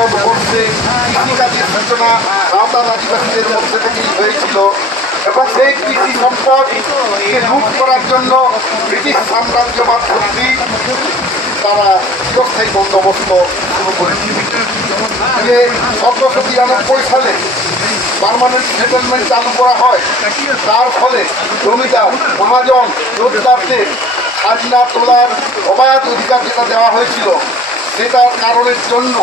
ভারতবর্ষে কৃষিকাজের সূচনা সাঁওতাল আদিবাসীদের মধ্যে থেকেই হয়েছিল এবং সেই কৃষি সম্পদকে লুট করার জন্য ব্রিটিশ সাম্রাজ্যবাদ শক্তি তারা চিরস্থায়ী বন্দোবস্ত শুরু করেছিল। 1793 সালে পার্মানেন্ট সেটেলমেন্ট চালু করা হয়। তার ফলে জমিদার মহাজন জোরদারদের খাজনা তোলার অবাধ অধিকার যেটা দেওয়া হয়েছিল সেটার কারণের জন্য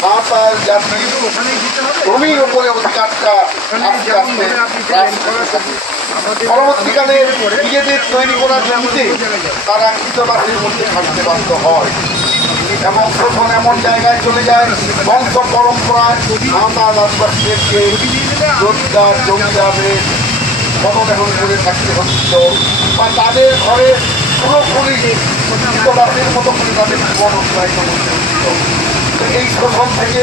সাঁওতাল জাতির জমির উপরে অধিকারটা আস্তে আস্তে হ্রাস করে। পরবর্তীকালে নিজেদের তৈরি করা জমিতে তারা কৃতদাসের মধ্যে থাকতে বাধ্য হয় এবং শোষণ এমন জায়গায় চলে যায় বংশ পরম্পরায় সাঁওতাল আদিবাসীদেরকে রোজগার জমিদারের মনোগ্রহণ করে থাকতে হচ্ছিল বা তাদের ঘরে পুরোপুরি কৃতদাসের মতো করে তাদের জীবন অতিবাহিত করতে হচ্ছিল। এই শোষণ থেকে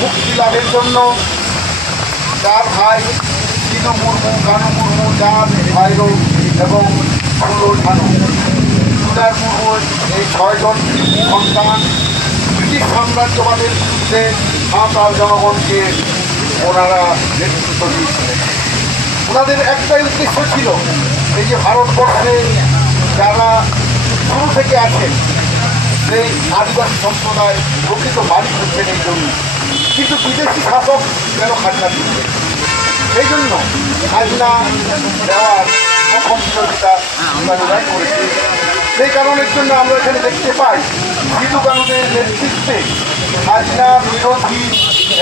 মুক্তি লাভের জন্য চার ভাই চিনু মুর্মু, কানু মুর্মু, চাঁদ, ভাইরো এবং ধানু সুদার মুর্মু এই 6 জন সন্তান ব্রিটিশ সাম্রাজ্যবাদের বিরুদ্ধে সাঁওতাল জনগণকে ওনারা নেতৃত্ব দিয়েছিলেন। ওনাদের একটাই উদ্দেশ্য ছিল এই যে ভারতবর্ষে যারা শুরু থেকে আছেন সেই আদিবাসী সম্প্রদায় প্রকৃত মালিক হচ্ছেন এই জন্য, কিন্তু বিদেশি শাসক যেন খাজনা দিচ্ছে। সেই জন্য খাজনা দেওয়ার প্রথম বিরোধিতা কানুরাই করেছে। সেই কারণের জন্য আমরা এখানে দেখতে পাই সিধু কানুদের নেতৃত্বে খাজনা বিরোধী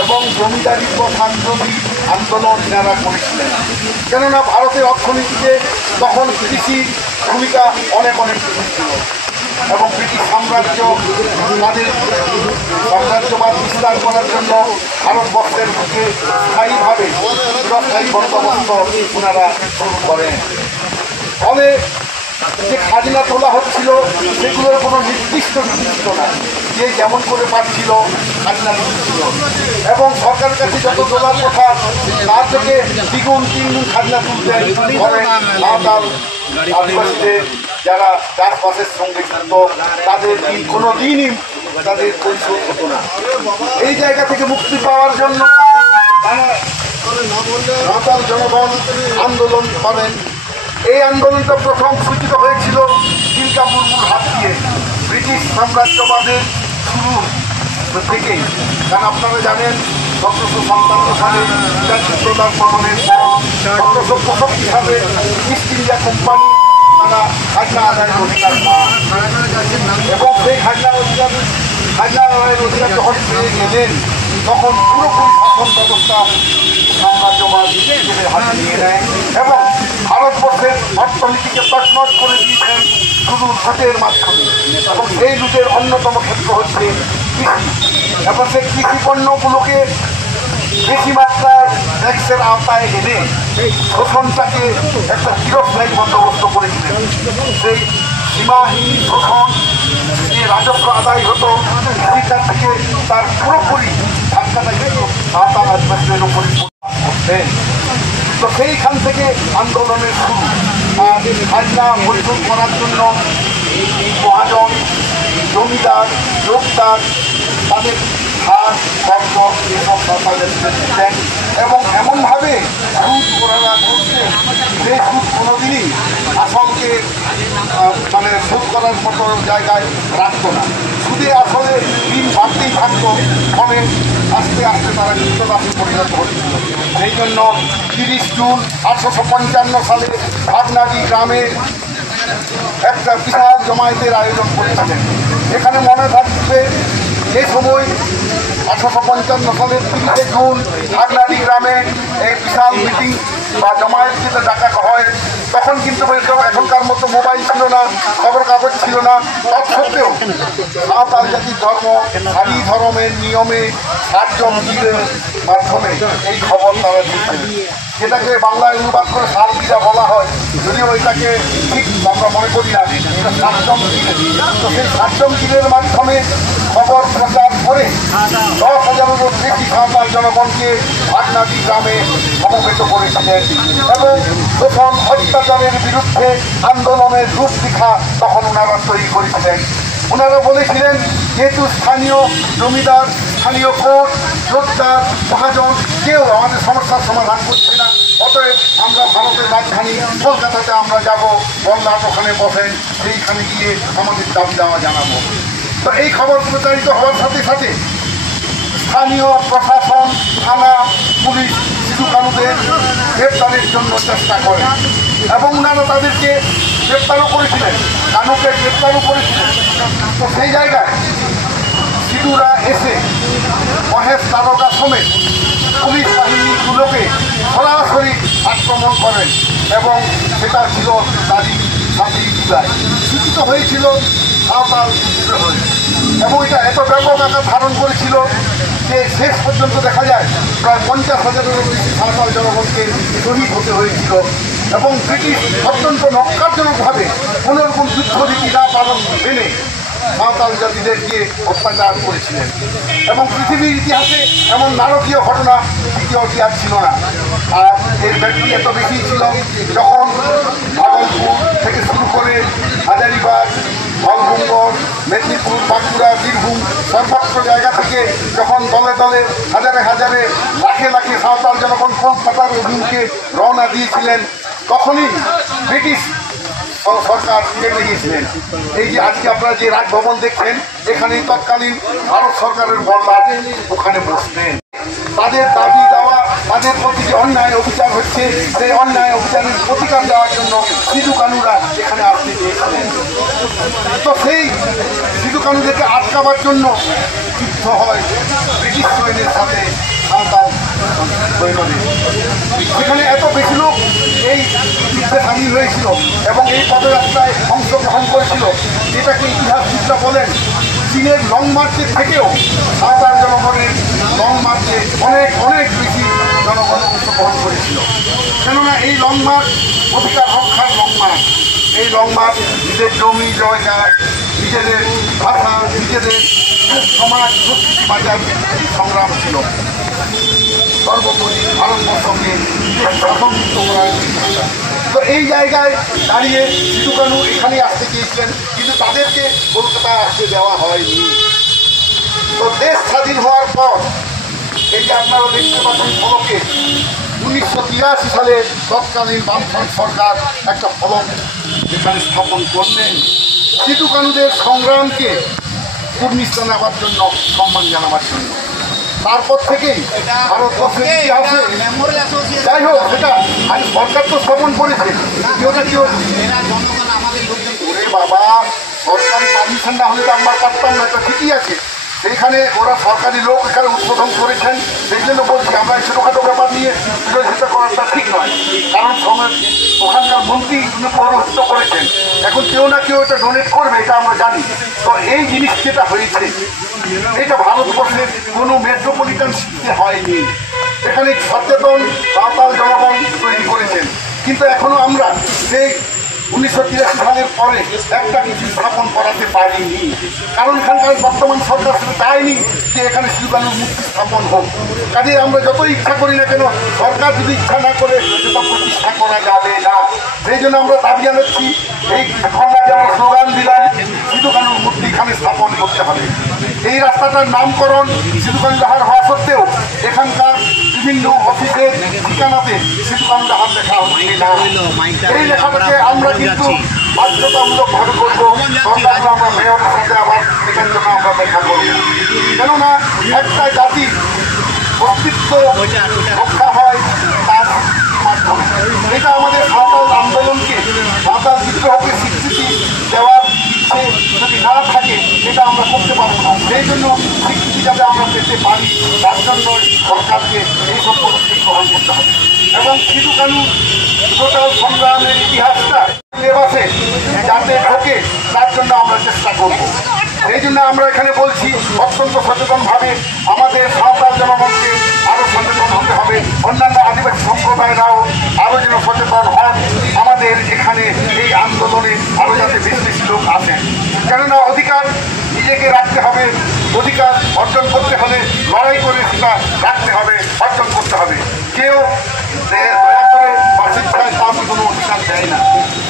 এবং জমিদারি প্রথা বিরোধী আন্দোলন যারা করেছিলেন। কেননা ভারতের অর্থনীতিতে তখন কৃষির ভূমিকা অনেক বেশি ছিল এবং ব্রিটিশ সাম্রাজ্য তাদের সাম্রাজ্যবাদ বিস্তার করার জন্য ভারতবর্ষের বুকে স্থায়ীভাবে চিরস্থায়ী বন্দোবস্ত ওনারা শুরু করেন। ফলে যে খাজনা তোলা হচ্ছিল সেগুলোর কোনো নির্দিষ্ট নীতি ছিল না, যে যেমন করে পাচ্ছিল খাজনা দিচ্ছিল এবং সরকারের কাছে যত তোলার কথা তার থেকে দ্বিগুণ তিনগুণ খাজনা তুলতেন। ফলে সাঁওতাল আদিবাসীদের যারা চাষবাসের সঙ্গে যুক্ত তাদের কোনো দিনই তাদের পরিশোধ হতো না। এই জায়গা থেকে মুক্তি পাওয়ার জন্য সাঁওতাল জনগণ আন্দোলন করেন। এই আন্দোলনটা প্রথম সূচিত হয়েছিল চিল্কা মুর্মুর হাত দিয়ে ব্রিটিশ সাম্রাজ্যবাদের শুরু থেকেই। কারণ আপনারা জানেন 1757 সালে প্রদান গ্রহণের পর 1765 সালে ইস্ট ইন্ডিয়া কোম্পানি তারা খাজনা আদায়ের অধিকার পান এবং সেই খাজনা আদায়ের অধিকার যখন পেয়ে গেলেন তখন পুরোপুরি শাসন ব্যবস্থা সাম্রাজ্যবাদ নিজেদের হাতে নিয়ে নেয় এবং ভারতবর্ষের অর্থনীতিকে তছনছ করে দিয়েছেন শুধু লুটের মাধ্যমে। এবং সেই লুটের অন্যতম ক্ষেত্র হচ্ছে কৃষি এবং সেই কৃষি পণ্যগুলোকে বেশি মাত্রায় ট্যাক্সের আওতায় এনে শোষণটাকে একটা চিরস্থায়ী বন্দোবস্ত করেছিলেন। সেই সীমাহীন শোষণ যে রাজস্ব আদায় হতো সেইটার থেকে তার পুরোপুরি ধাক্কাটা কিন্তু সাঁওতাল আদিবাসীদের উপরে করতেন। তো সেইখান থেকে আন্দোলনের শুরু। খাজনা পরিশোধ করার জন্য মহাজন, জমিদার, জোরদার তাদের হাত শব্দ এসব তাদেরকে দিতেন এবং এমনভাবে সুদ ওনারা করতেন যে সুদ কোনোদিনই আসলকে মানে শোধ করার মতো জায়গায় রাখতো না। সুদে আসলে দিন বাড়তেই থাকতো, ফলে আস্তে আস্তে তারা কৃতদাসে পরিণত হচ্ছিল। সেই জন্য 30 জুন 1855 সালে ভাগনাদি গ্রামে একটা বিশাল জমায়েতের আয়োজন করেছিলেন। এখানে মনে থাকবে যে সময় 1855 সালের 30 জুন ভাগনাদি গ্রামে এই বিশাল মিটিং বা জমায়েত যেটা ডাকা হয় তখন কিন্তু এখনকার মতো মোবাইল ছিল না, খবর কাগজ ছিল না। তৎসত্ত্বেও সাঁওতাল জাতির ধর্ম আদি ধর্মের নিয়মে 60 জন পীরের মাধ্যমে এই খবর তারা দিচ্ছেন, যেটাকে বাংলায় অনুবাদ করে সালগিরা বলা হয়, যদিও এটাকে ঠিক আমরা মনে করি না। এটা 60 জন পীরের, তো সেই 60 জন পীরের মাধ্যমে খবর প্রচার করে 10,000-এরও বেশি সাঁওতাল জনগণকে ভাগনাদি গ্রামে সমবেত করেছিলেন এবং প্রথম অত্যাচারের বিরুদ্ধে আন্দোলনের রূপরেখা তখন ওনারা তৈরি করেছিলেন। ওনারা বলেছিলেন যেহেতু স্থানীয় জমিদার স্থানীয় কোর্ট, জোরদার, মহাজন কেউ আমাদের সমস্যার সমাধান করছে না। অতএব আমরা ভারতের রাজধানী কলকাতাতে আমরা যাব, বললাম ওখানে বসেন, সেইখানে গিয়ে আমাদের দাবি দাওয়া জানাবো। তো এই খবর প্রচারিত হওয়ার সাথে সাথে স্থানীয় প্রশাসন, থানা, পুলিশ সিধু কানুদের গ্রেপ্তারের জন্য চেষ্টা করে এবং ওনারা তাদেরকে গ্রেপ্তারও করেছিলেন, কানুকে গ্রেপ্তারও করেছিলেন। তো সেই জায়গায় সিধুরা এসে মহেশ তারকা সমেত পুলিশ বাহিনীগুলোকে সরাসরি আক্রমণ করেন এবং সেটা ছিল তারই সাথী জুলাই সূচিত হয়েছিল সাঁওতাল বিদ্রোহ, এবং এটা এত ব্যাপক আকার ধারণ করেছিল যে শেষ পর্যন্ত দেখা যায় প্রায় 50,000-এরও বেশি সাঁওতাল জনগণকে শহীদ হতে হয়েছিল এবং ব্রিটিশ অত্যন্ত নক্কারজনকভাবে কোনোরকম যুদ্ধরীতি না পালন মেনে সাঁওতাল জাতিদেরকে অত্যাচার করেছিলেন। এবং পৃথিবীর ইতিহাসে এমন নারকীয় ঘটনা দ্বিতীয়টি আর ছিল না। আর এর ব্যাপ্তি এত বেশি ছিল যখন ভাগলপুর থেকে শুরু করে হাজারিবাগ, ধলভূমগড়, মেদিনীপুর, বাঁকুড়া, বীরভূম সর্বত্র জায়গা থেকে যখন দলে দলে হাজারে হাজারে লাখে লাখে সাঁওতাল জনগণ কলকাতার অভিমুখে রওনা দিয়েছিলেন, তখনই ব্রিটিশ সরকার কেটে গিয়েছিলেন। এই যে আজকে আপনারা যে রাজভবন দেখছেন, এখানেই তৎকালীন ভারত সরকারের বলবাদ ওখানে বসতেন। তাদের দাবি দেওয়া, তাদের প্রতি যে অন্যায় অবিচার হচ্ছে, সেই অন্যায় অবিচারের প্রতিকার দেওয়ার জন্য সিধু কানুরা এখানে আসতে চেয়েছিলেন। তো সেই সিধু কানুদেরকে আটকাবার জন্য যুদ্ধ হয় ব্রিটিশ সৈন্যের সাথে সাঁওতাল সৈন্যদের। সেখানে এত বেশি লোক এই যুদ্ধে সামিল হয়েছিল এবং এই পদযাত্রায় অংশগ্রহণ করেছিল, যেটাকে ইতিহাসবিদরা বলেন চীনের লং মার্চের থেকেও সাঁওতাল জনগণের লং মার্চে অনেক অনেক বেশি জনগণ অংশগ্রহণ করেছিল। কেননা এই লং মার্চ অধিকার রক্ষার লং মার্চ। এই লং মার্চ নিজের জমি জায়গা, নিজেদের ভাষা, নিজেদের সমাজ সংস্কৃতি বাঁচার সংগ্রাম ছিল। সর্বোপরি ভারতবর্ষকে শাসনমুক্ত করার চেষ্টা। তো এই জায়গায় দাঁড়িয়ে সিধু কানু এখানেই আসতে চেয়েছিলেন, কিন্তু তাদেরকে কলকাতায় আসতে দেওয়া হয়নি। তো দেশ স্বাধীন হওয়ার পর এই যে আপনারা দেখতে পাচ্ছেন ফলকে 1983 সালে তৎকালীন বামফ্রন্ট সরকার একটা ফলক এখানে স্থাপন করলেন সিধু কানুদের সংগ্রামকে কুর্নিশ জানাবার জন্য, সম্মান জানাবার জন্য। তারপর থেকেই ভারতবর্ষের ইতিহাসে যাই হোক সেটা আজ সরকার তো স্থাপন করেছে, কেউ না কেউ ওরে বাবা সরকারি পারমিশন না হলে তো আমরা পারতাম না, এটা ঠিকই আছে। সেইখানে ওরা সরকারি লোক এখানে উদ্বোধন করেছেন, সেই জন্য বলছি আমরা এই ছোটোখাটো ব্যাপার নিয়ে বিরোধিতা করাটা ঠিক নয়। কারণ ওখানকার মন্ত্রী পৌরহিত্য করেছেন, এখন কেউ না কেউ এটা ডোনেট করবে, এটা আমরা জানি। তো এই জিনিস যেটা হয়েছে এটা ভারতবর্ষের কোনো মেট্রোপলিটন সিটিতে হয়নি। এখানে সচেতন সাঁওতাল জনগণ তৈরি করেছেন, কিন্তু এখনো আমরা সেই 1983 সালের পরে একটা কিছু স্থাপন করাতে পারিনি। কারণ এখানকার বর্তমান সরকার সেটা চায়নি যে এখানে সিধু কানুর মূর্তি স্থাপন হোক। কাজে আমরা যতই ইচ্ছা করি না কেন, সরকার যদি ইচ্ছা না করে সেটা প্রতিষ্ঠা করা যাবে না। সেই জন্য আমরা দাবি জানাচ্ছি, এই আমরা যেমন স্লোগান দিলাম সিধু কানুর মূর্তি এখানে স্থাপন করতে হবে। এই রাস্তাটার নামকরণ সিধু কানু জাহার হওয়া সত্ত্বেও এখানকার বিভিন্ন অফিসের ঠিকানাতে সিধু কানু জাহার লেখা হচ্ছে না। এই লেখাটাকে আমরা কিন্তু বাধ্যতামূলকভাবে করবো, সরকারকে আমরা মেয়রের সাথে আবার এখান জন্য আমরা দেখা করবো। কেননা একটা জাতি অস্তিত্ব রক্ষা হয় তার মাধ্যমে। এটা আমাদের সাঁওতাল আন্দোলনকে, সাঁওতাল বিদ্রোহকে স্বীকৃতি দেওয়ার ইচ্ছে যদি না থাকে এটা আমরা করতে পারবো না। সেই জন্য স্বীকৃতি যাতে আমরা পেতে পারি তার জন্য সরকারকে এই সব পদক্ষেপ গ্রহণ করতে হবে। এবং সিধু কানু টোটাল সংগ্রামের ইতিহাসটা সিলেবাসে যাতে ঢোকে তার জন্য আমরা চেষ্টা করব। এই জন্য আমরা এখানে বলছি অত্যন্ত সচেতনভাবে আমাদের সাঁওতাল জনগণকে আরও সচেতন হতে হবে। অন্যান্য আদিবাসী সম্প্রদায়রাও আরও যেন সচেতন হন, আমাদের এখানে এই আন্দোলনে আরও যাতে বেশি বেশি লোক আসেন। কেননা অধিকার নিজেকে রাখতে হবে, অধিকার অর্জন করতে হলে লড়াই করে সেটা রাখতে হবে, অর্জন করতে হবে। কেউ দয়া করে বা শিক্ষায় কাউকে কোনো অধিকার দেয় না।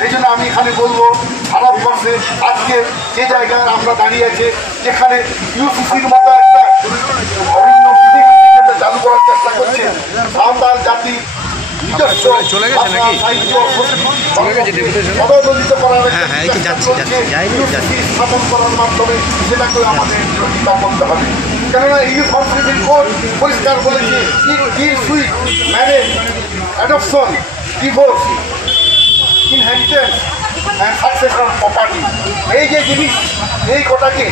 এই জন্য আমি এখানে বলবো ভারতবর্ষে আজকে যে জায়গায় আমরা দাঁড়িয়ে আছি, যেখানে ইউসিসির মতো একটা অভিন্ন পৃথিবীতে চালু করার চেষ্টা করছে। সাঁওতাল জাতি নিজস্ব পদদলিত করার স্থাপন করার মাধ্যমে সেটাকে আমাদের প্রতিষ্ঠা করতে হবে। কেননা ইউনিফর্সিটি কোড পরিষ্কার বলেছে marriage, adoption, divorce, inheritance and succession property, এই যে জিনিস, এই কটাকে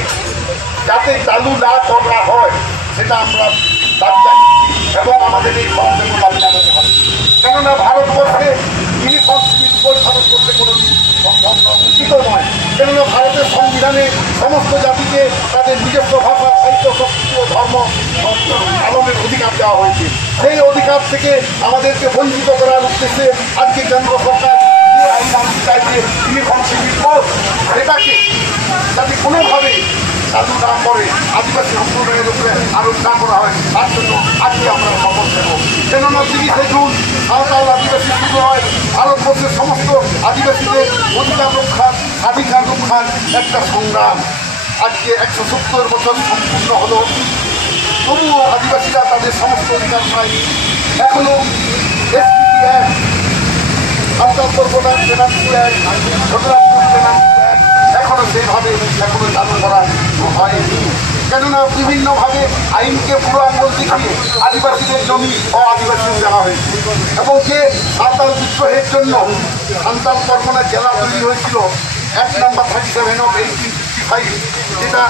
যাতে চালু না করা হয় সেটা আমরা দাবি জানিয়েছি এবং আমাদের এই সংসদে দাবি জানাতে হবে। কেননা ভারতবর্ষে ইউনিফর্সিটির উপর খরচ করতে কোনো উচিত নয়। কেননা ভারতের সংবিধানে সমস্ত জাতিকে তাদের নিজস্ব ভাষা, সাহিত্য, সংস্কৃতি ও ধর্ম পালনের অধিকার দেওয়া হয়েছে। সেই অধিকার থেকে আমাদেরকে বঞ্চিত করার উদ্দেশ্যে আজকে কেন্দ্র সরকার যে আইন আনতে চাইছে ইউনিফর্সিটির কোর্স, সেটাকে যাতে কোনোভাবে চালু না করে, আদিবাসী সম্প্রদায়ের উপরে আরোপ না করা হয়, তার জন্য আজকে আমরা শপথ নেব। কেননা 30শে জুন সাঁওতাল আদিবাসী শুরু হয় ভারতবর্ষের সমস্ত আদিবাসীদের অধিকার রক্ষার, স্বাধিকার রক্ষার একটা সংগ্রাম। আজকে 170 বছর সম্পূর্ণ হলো, তবুও আদিবাসীরা তাদের সমস্ত অধিকার পায়নি। এখনো SPT act, Santhal Pargana penalty act, Chotarajpur penalty act এখনো সেইভাবে এখনো চালু করা হয়নি। কেননা বিভিন্নভাবে আইনকে পুরো আঙ্গুল দেখিয়ে আদিবাসীদের জমি ও আদিবাসী দেওয়া হয়েছে। এবং যে সাঁওতাল বিদ্রোহের জন্য সাঁওতাল পরগনা জেলা তৈরি হয়েছিল 1 নম্বর 37 of 1855, যেটা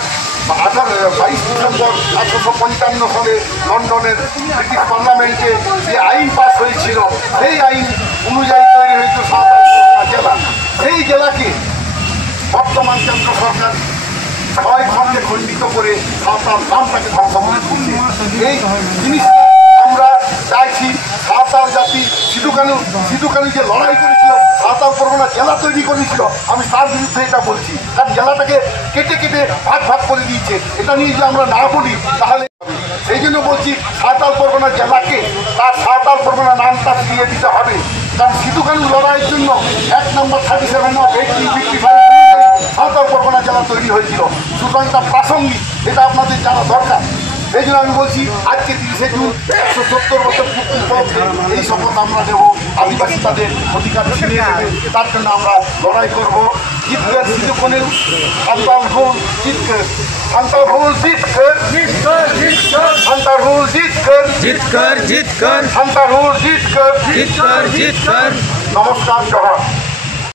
22 ডিসেম্বর 1855 সালে লন্ডনের ব্রিটিশ পার্লামেন্টে যে আইন পাস হয়েছিল, সেই আইন অনুযায়ী তৈরি হয়েছিল সাঁওতাল পরগনা জেলা। সেই জেলাকে বর্তমান কেন্দ্র সরকার 6 খণ্ডে খণ্ডিত করে সাঁওতাল নামটাকে ধ্বংস করে তুলছে। এই জিনিসটা আমরা চাইছি সাঁওতাল জাতি সিধু কানু যে লড়াই করেছিল, সাঁওতাল পরগনা জেলা তৈরি করেছিল, আমি তার বিরুদ্ধে এটা বলছি। তার জেলাটাকে কেটে কেটে ভাগ ভাগ করে দিয়েছে। এটা নিয়ে যদি আমরা না বলি তাহলে সেই জন্য বলছি সাঁওতাল পরগনা জেলাকে তার সাঁওতাল পরগনা নামটা দিয়ে দিতে হবে। কারণ সিধু কানু লড়াইয়ের জন্য 1 নম্বর 37 of 1855 সাঁওতাল পরগনা জেলা তৈরি হয়েছিল। সুতরাং এটা প্রাসঙ্গিক, এটা আপনাদের জানা দরকার। সেই জন্য আমি বলছি আজকে 30শে জুন 170 বছর পূর্তি উপলক্ষে এই শপথ আমরা নেব। আদিবাসী তাদের অধিকার ছিনিয়ে নেবে, তার জন্য আমরা লড়াই করবো। জিতকর সিধু কানু, সাঁওতাল হুল জিতকর, সাঁওতাল হুল জিতকর, সাঁওতাল হুল জিতকর, জিতকর জিতকর, সাঁওতাল হুল জিতকর, জিতকর জিতকর। নমস্কার, জোহার।